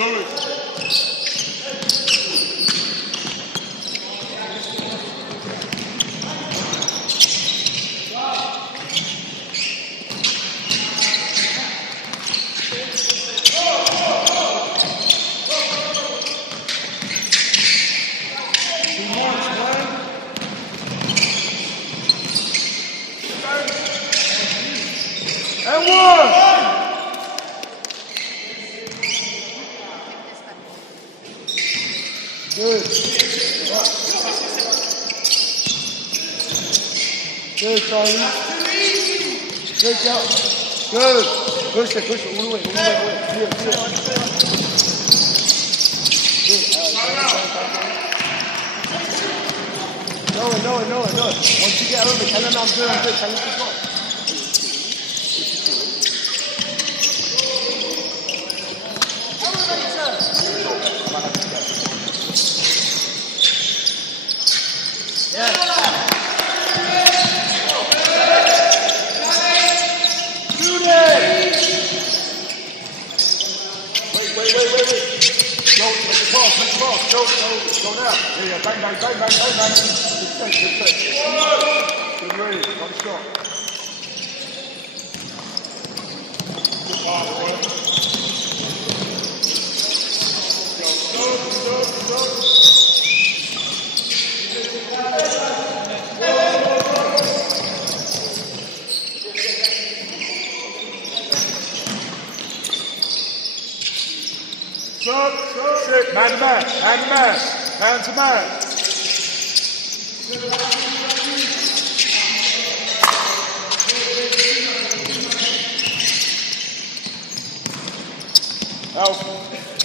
And one. Good. Good, Charlie. Good job. Good. Push it, all the way, Good. No. Once you get over, tell them I'm good. Tell them to go. Wait. Go now. Yeah, bang. Good set. Good read, one shot. Good pass, boy. Go. Sit, man to man. Help.